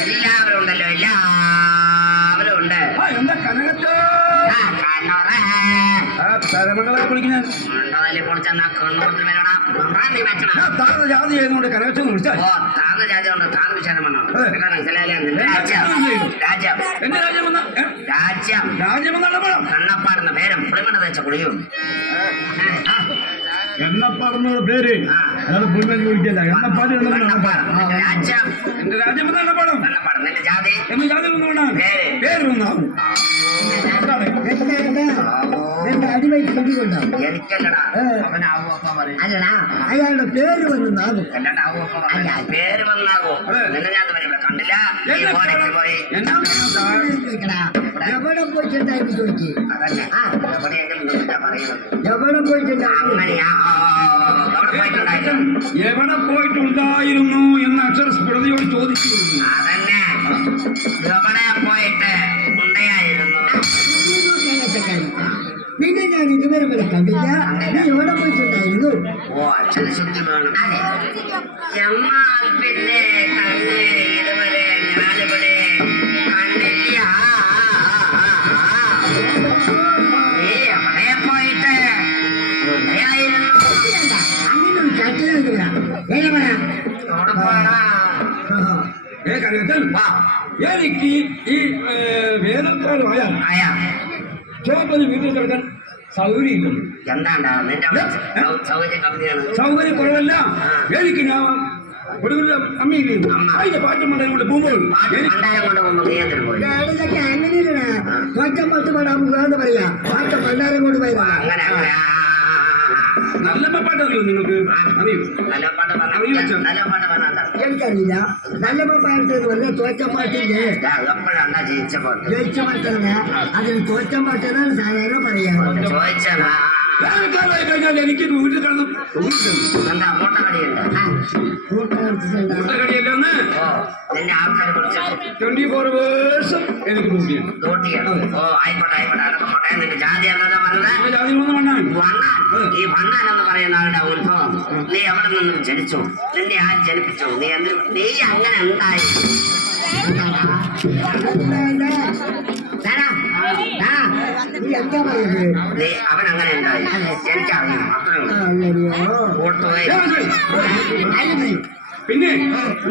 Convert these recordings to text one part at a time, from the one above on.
എല്ലാവരും ഉണ്ടല്ലോ, എല്ലാവരും ഉണ്ട്. എന്താ കനകത്ത് തലമങ്ങളെ കുളിക്കാൻ ജാതി ചെയ്യുന്നുണ്ട് കനകച്ചെന്ന് വിളിച്ചാൽ കണ്ണപ്പാടുന്ന പേരും പുളിമണ വെച്ച കുളിയും എണ്ണപ്പാടുന്ന പേര് അയാൾ പുളിമണ കുളിക്കല്ല എണ്ണപ്പാട് രാജ്യം എന്റെ രാജ്യം എണ്ണപ്പാടും കണ്ണപ്പാട് നിന്റെ ജാതി എന്ന ജാതി ഒന്നുകൊണ്ടാണ് പേര് ഒന്നാവും അല്ലടാ അയാളുടെ പേര് വന്നാകും പേര് വന്നാകോ നിന്നെ ഞാൻ കണ്ടില്ല പോയി എവിടെ പോയിട്ടുണ്ടായിരുന്നു ചോദിച്ചു അതന്നെ എവിടെയെങ്കിലും പറയുന്നത് എവിടെ പോയിട്ടുണ്ടായിരുന്നു അങ്ങനെയാ എവിടെ പോയിട്ടുണ്ടായിരുന്നു എന്ന അക്ഷരസ്ഫുടതയോട് ചോദിച്ചു അതന്നെ എവിടെ പോയിട്ട് ഉണ്ടായിരുന്നു പിന്നെ ഞാൻ ഇതുവരെ വരെ കണ്ടില്ല. നീ എവിടെ പോയിട്ടുണ്ടായിരുന്നു? ഓ അക്ഷരശുദ്ധി വേണം. എന്നാൽ പിന്നെ കണ്ണ് ഇതുവരെ ഞാനിവിടെ കണ്ടില്ല. നീ എവിടെ പോയിട്ട് ഉണ്ടായിരുന്നു? അങ്ങനെ കേട്ടില്ല. എനിക്ക് ഈ വേദക്കാലമായ ചോപ്പന് വീട്ടിൽ കിടക്കാൻ സൗകര്യമില്ല. എന്താണ്ടാ നിന്റെ സൗകര്യം കമ്മിയാണ്. സൗകര്യം കുറവല്ല. എനിക്ക് ഞാൻ അമ്മയില്ലേ അതിന്റെ പാറ്റും മണ്ടയും കൊണ്ട് പോകുമ്പോൾ അങ്ങനെയല്ല പാറ്റം പാട്ട് പാടാൻ പോകാന്ന് പറയാ. പാട്ടം പണ്ടാരം കൊണ്ട് പോയതാ. നല്ല പാട്ടറിയോ നിങ്ങൾക്ക്? എനിക്കറിയില്ല. നല്ല പാട്ട് പറഞ്ഞ തോറ്റപ്പാട്ടിന്റെ ജയിച്ച പാട്ടാണ്. അതിന് തോറ്റപ്പാട്ടെന്നാണ് സാധാരണ പറയാ. കഴിഞ്ഞാൽ എനിക്ക് വീട്ടിൽ കിടന്നു കൂട്ടക്കടിയല്ലെന്ന് 24 വർഷം എനിക്ക് ഈ വണ്ണാൻ എന്ന് പറയുന്ന ആളുടെ ഉത്ഭവം നീ എവിടെ നിന്നും ജനിച്ചു? നിന്നെ ആ ജനിപ്പിച്ചു? നീ അങ്ങനെ ഉണ്ടായി? അവൻ അങ്ങനെ ഉണ്ടായി എനിക്കറിയാം. പിന്നെ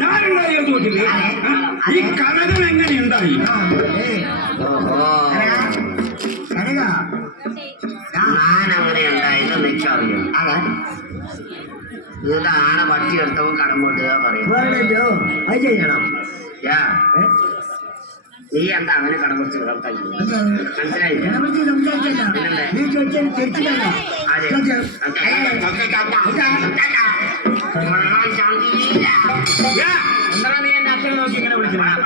ഞാനുണ്ടായി ചോദിച്ചില്ലേ ഈ കനകം എങ്ങനെ ഉണ്ടായി? ഞാനങ്ങനെ ഉണ്ടായിരുന്നു എനിക്കറിയാം. ഇതാണ് വട്ടിയെടുത്തവും കടമ്പോട്ട് പറയും. നീ എന്താ അങ്ങനെ കടമുറിച്ച് മനസ്സിലായില്ല? എന്താ നീ എന്റെ അച്ഛനെ നോക്കി ഇങ്ങനെ വിളിക്കുന്നത്?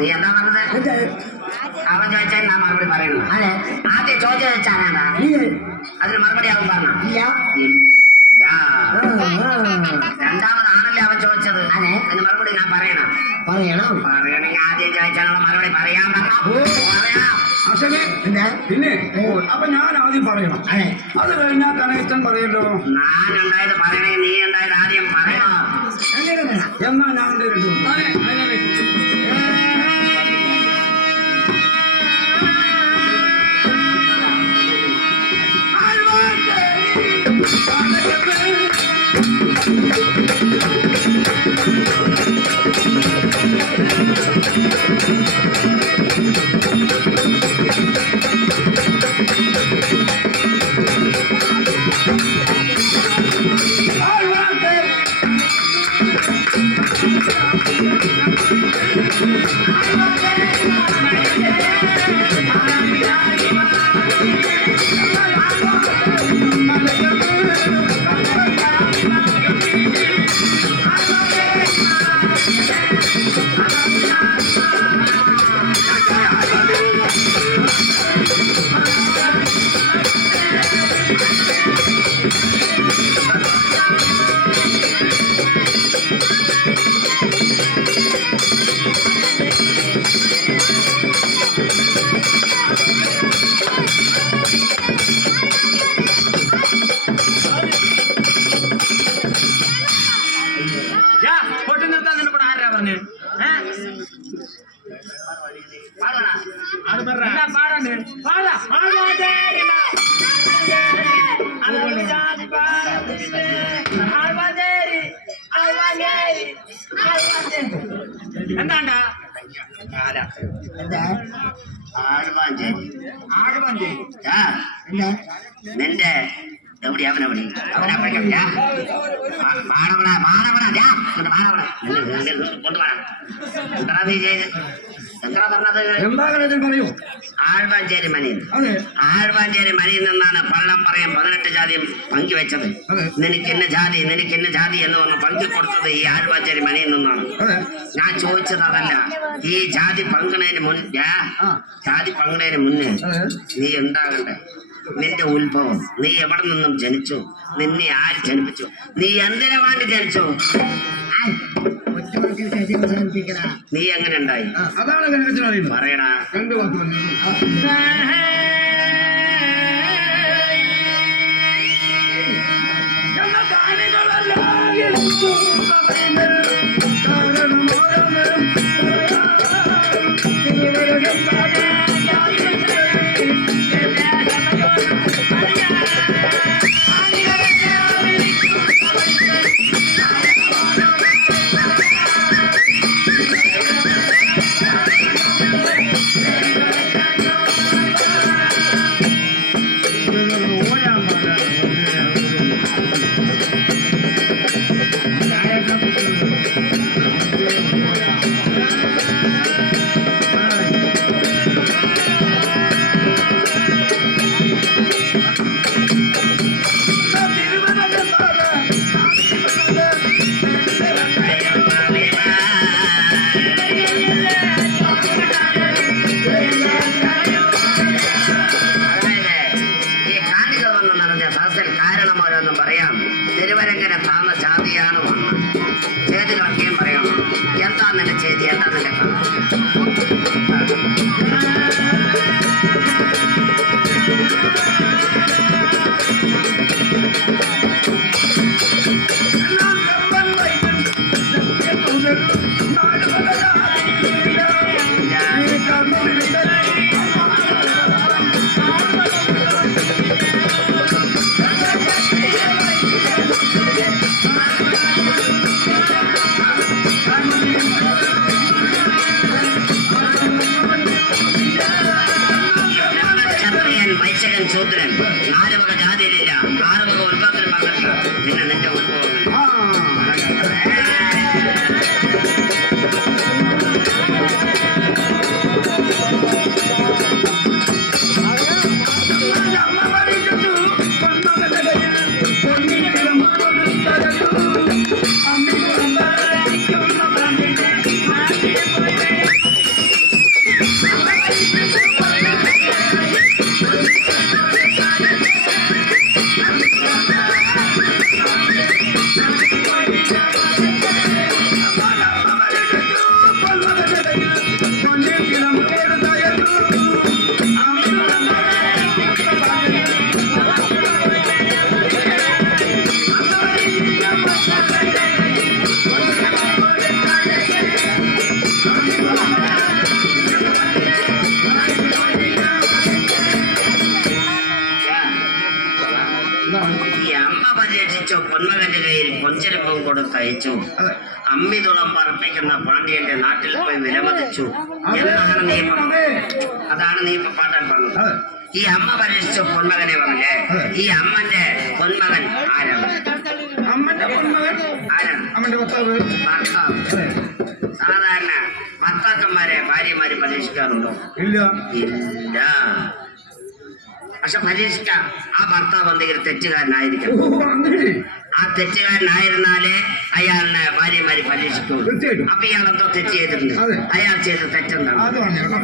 നീ എന്താ പറഞ്ഞത്? അവൻ ചോദിച്ചാൽ ഞാൻ മറുപടി പറയണം. ആദ്യം ചോദ്യം വെച്ചാണ് അതിന് മറുപടി അവൻ പറഞ്ഞ രണ്ടാമതാണല്ലേ അവൻ ചോദിച്ചത്. അതിന് മറുപടി ഞാൻ പറയണമെങ്കിൽ ആദ്യം ചോദിച്ചാലുള്ള മറുപടി പറയാൻ പിന്നെ അപ്പൊ ഞാൻ ആദ്യം പറയണം. അത് കഴിഞ്ഞാൽ കനകച്ചൻ പറയല്ലോ. ഞാൻ ഉണ്ടായത് പറയണെങ്കിൽ നീ ഉണ്ടായത് ആദ്യം പറയണോ? എന്നാ ഞാൻ കേട്ടു. എവിടെയാ അവനവിടെ കൊണ്ടുപോകണം എന്താ നീ ചെയ്ത് എന്താ പറഞ്ഞത് എന്താ പറയൂ ആഴ്വാഞ്ചേരി മനയിൽ അതെ ആഴ്വാഞ്ചേരി മനയിൽ നിന്നാണ് പള്ളം പറയാൻ 18 ജാതിയും പങ്കുവെച്ചത്. നിനക്കിന്ന ജാതി നിനക്കിന്ന ജാതി എന്ന് പറഞ്ഞ് പങ്കു കൊടുത്തത് ഈ ആഴ്വാഞ്ചേരി മനയിൽ നിന്നാണ്. ഞാൻ ചോദിച്ചത് അതല്ല. ഈ ജാതി പങ്കിടതിന് മുന്നേ നീ ഉണ്ടാകണ്ടേ? നിന്റെ ഉത്ഭവം, നീ എവിടെ നിന്നും ജനിച്ചു, നിന്നെ ആര് ജനിപ്പിച്ചു, നീ എന്തിനു വേണ്ടി ജനിച്ചു, നീ എങ്ങനെ ഉണ്ടായി അതാണ് പറയടാ. തിരുവരങ്കര താന്ന ജാതിയാണ് വന്ന് ചേതികളൊക്കെയും പറയണം. എന്താ നിന്റെ ചേതി, എന്താ നിന്റെ ശൂദ്രൻ 4 വക ജാതിയിലില്ല, 6 വക ഉത്ഭവത്തിന് പറഞ്ഞിട്ടില്ല. പിന്നെ നിന്റെ ഉത്ഭവം പൊന്മകന്റെ കയ്യിൽ കൊഞ്ചരപ്പവും കൊടുത്തയച്ചു. അമ്മിതുളം പറപ്പിക്കുന്ന പാണ്ഡ്യന്റെ നാട്ടിൽ പോയി വിലമതിച്ചു എന്നാണ് നിയമം. അതാണ് നീ ഇപ്പൊ പാട്ടാൻ പറഞ്ഞത്. ഈ അമ്മ പരീക്ഷിച്ച പൊന്മകനെ പറഞ്ഞേ, ഈ അമ്മന്റെ പൊന്മകൻ ആരാണ്? അമ്മന്റെ പൊന്മകൻ ആരാണ്? അമ്മന്റെ ഭർത്താവ്. സാധാരണ ഭർത്താക്കന്മാരെ ഭാര്യമാര് പരീക്ഷിക്കാറുണ്ടോ? ഇല്ല. ഇല്ല. പക്ഷെ പരീക്ഷിക്കാം. ആ ഭർത്താവ് എന്തെങ്കിലും തെറ്റുകാരനായിരിക്കും. ആ തെറ്റുകാരനായിരുന്നാലേ അയാളിനെ ഭാര്യമാര് പരീക്ഷിക്കുള്ളൂ. അപ്പൊ ഇയാൾ എന്തോ തെറ്റ് ചെയ്തിട്ടുണ്ട്. അയാൾ ചെയ്ത തെറ്റെന്താണ്? അത് പറഞ്ഞത്.